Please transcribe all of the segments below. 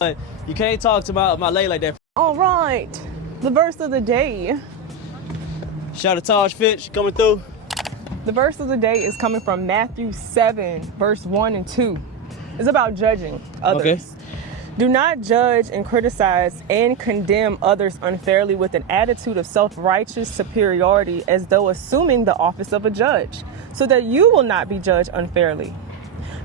But you can't talk to my lady like that. All right, the verse of the day. Shout out to Taj Fitch coming through. The verse of the day is coming from Matthew 7, verse 1 and 2. It's about judging others. Okay. Do not judge and criticize and condemn others unfairly with an attitude of self-righteous superiority as though assuming the office of a judge, so that you will not be judged unfairly.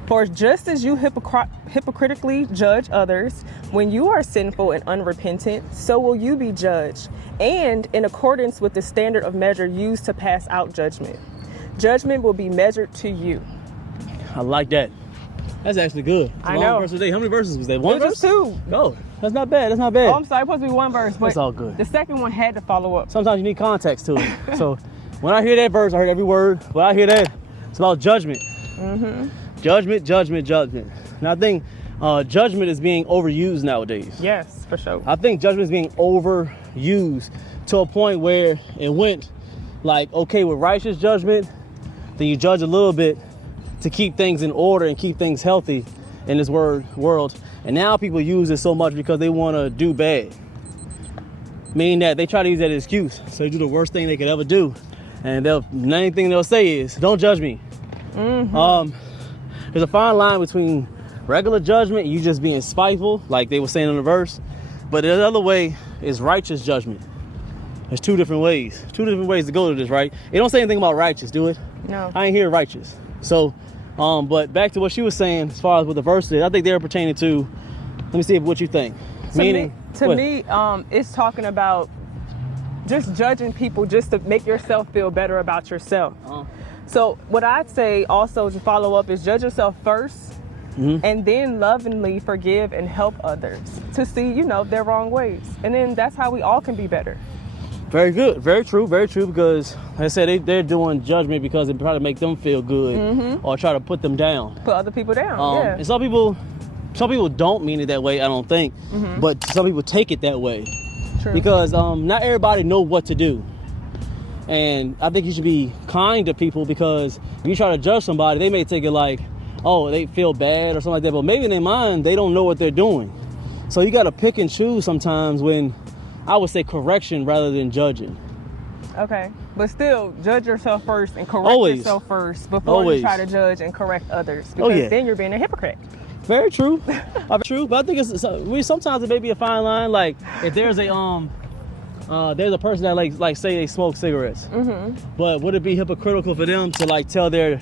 For just as you hypocritically judge others when you are sinful and unrepentant, so will you be judged, and in accordance with the standard of measure used to pass out judgment. Judgment will be measured to you. I like that. That's actually good. It's a I long know. verse today. How many verses was that? One verse? Just two. No, that's not bad. That's not bad. Oh, I'm sorry. It's supposed to be one verse, but It's all good. the second one had to follow up. Sometimes you need context to it. So when I hear that verse, I heard every word. When I hear that, it's about judgment. Mm-hmm. Judgment, judgment, judgment. And I think judgment is being overused nowadays. Yes, for sure. I think judgment is being overused to a point where it went like, okay, with righteous judgment, then you judge a little bit to keep things in order and keep things healthy in this world. And now people use it so much because they want to do bad. Meaning that they try to use that as an excuse. So they do the worst thing they could ever do. And the main thing they'll say is, don't judge me. Mm-hmm. There's a fine line between regular judgment, you just being spiteful, like they were saying in the verse. But the other way is righteous judgment. There's two different ways to go to this, right? It don't say anything about righteous, do it? No. I ain't hear righteous. So, but back to what she was saying, as far as with the verses, I think they're pertaining to, let me see what you think. To me, it's talking about just judging people just to make yourself feel better about yourself. So what I'd say also to follow up is judge yourself first, and then lovingly forgive and help others to see, their wrong ways. And then that's how we all can be better. Very good. Very true, because like I said, they're doing judgment because they try to make them feel good or try to put them down. Put other people down, yeah. And some people don't mean it that way, I don't think, but some people take it that way. True. Because not everybody know what to do. And I think you should be kind to people, because if you try to judge somebody, they may take it like, oh, they feel bad or something like that. But maybe in their mind, they don't know what they're doing. So you got to pick and choose sometimes when, I would say, correction rather than judging. Okay. But still, judge yourself first and correct yourself first before you try to judge and correct others. Because then you're being a hypocrite. Very true. True. But I think sometimes it may be a fine line. Like if there's a person that like say they smoke cigarettes, but would it be hypocritical for them to like tell their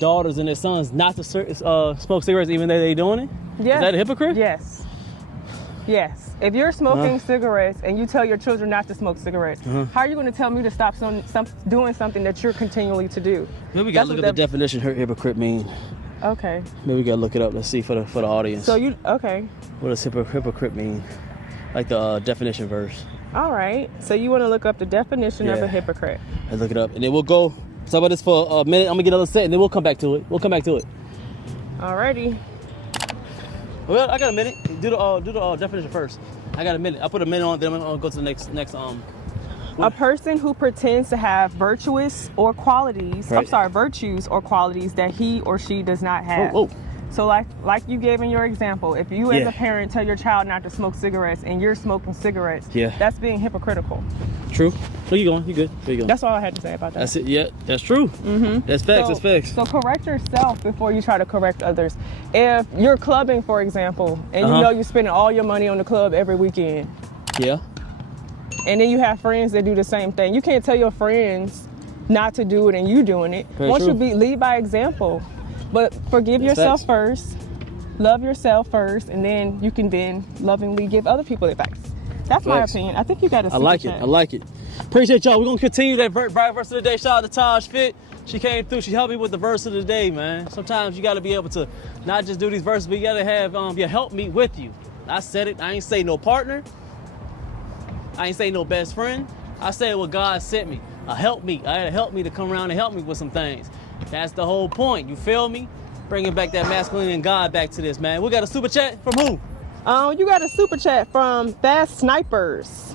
daughters and their sons not to smoke cigarettes even though they're doing it? Yes. Is that a hypocrite? Yes. If you're smoking cigarettes and you tell your children not to smoke cigarettes, how are you going to tell me to stop doing something that you're continually to do? Maybe we got to look at the definition hypocrite mean. Okay. Maybe we got to look it up. Let's see for the audience. So what does hypocrite mean? Like the definition verse. All right. So you want to look up the definition of a hypocrite. Let's look it up. And then we'll go talk about this for a minute. I'm going to get another set and then we'll come back to it. Alrighty. Well, I got a minute. Do the definition first. I got a minute. I put a minute on, then I'm going to go to the next. A person who pretends to have virtues or qualities that he or she does not have. So like you gave in your example, if you as a parent tell your child not to smoke cigarettes and you're smoking cigarettes, that's being hypocritical. True. Where you going? You good? Where you going? That's all I had to say about that. That's it. Yeah, that's true. That's facts. That's facts. So correct yourself before you try to correct others. If you're clubbing, for example, and you know you're spending all your money on the club every weekend. Yeah. And then you have friends that do the same thing. You can't tell your friends not to do it and you doing it. Once you lead by example. But forgive yourself first, love yourself first, and then you can then lovingly give other people advice. That's my opinion. I think you got to. I like it. Appreciate y'all. We're gonna continue that verse of the day. Shout out to Taj Fit. She came through. She helped me with the verse of the day, man. Sometimes you got to be able to not just do these verses, but you got to have your help me with you. I said it. I ain't say no partner. I ain't say no best friend. I said what God sent me. Help me. I had to help me to come around and help me with some things. That's the whole point. You feel me? Bringing back that masculinity and God back to this, man. We got a super chat from who? You got a super chat from Fast Snipers.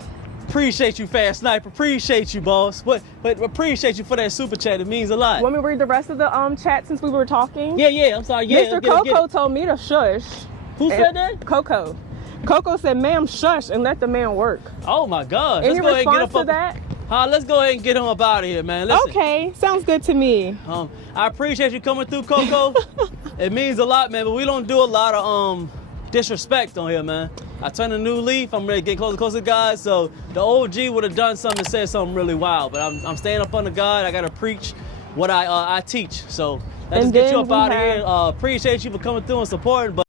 Appreciate you, Fast Sniper. Appreciate you, boss. But appreciate you for that super chat. It means a lot. Want me to read the rest of the chat since we were talking? Yeah. I'm sorry. Yeah. Mr. Coco told me to shush. Who said that? Coco. Coco said, ma'am, shush and let the man work. Oh my God. Any Let's go ahead and get response him to that? Let's go ahead and get him up out of here, man. Listen, Okay, sounds good to me. I appreciate you coming through, Coco. It means a lot, man, but we don't do a lot of disrespect on here, man. I turned a new leaf. I'm ready to get closer and closer to God. So the OG would have done something to say something really wild, but I'm staying up under God. I got to preach what I teach. So let's And get you then up we out of have- here. Appreciate you for coming through and supporting. But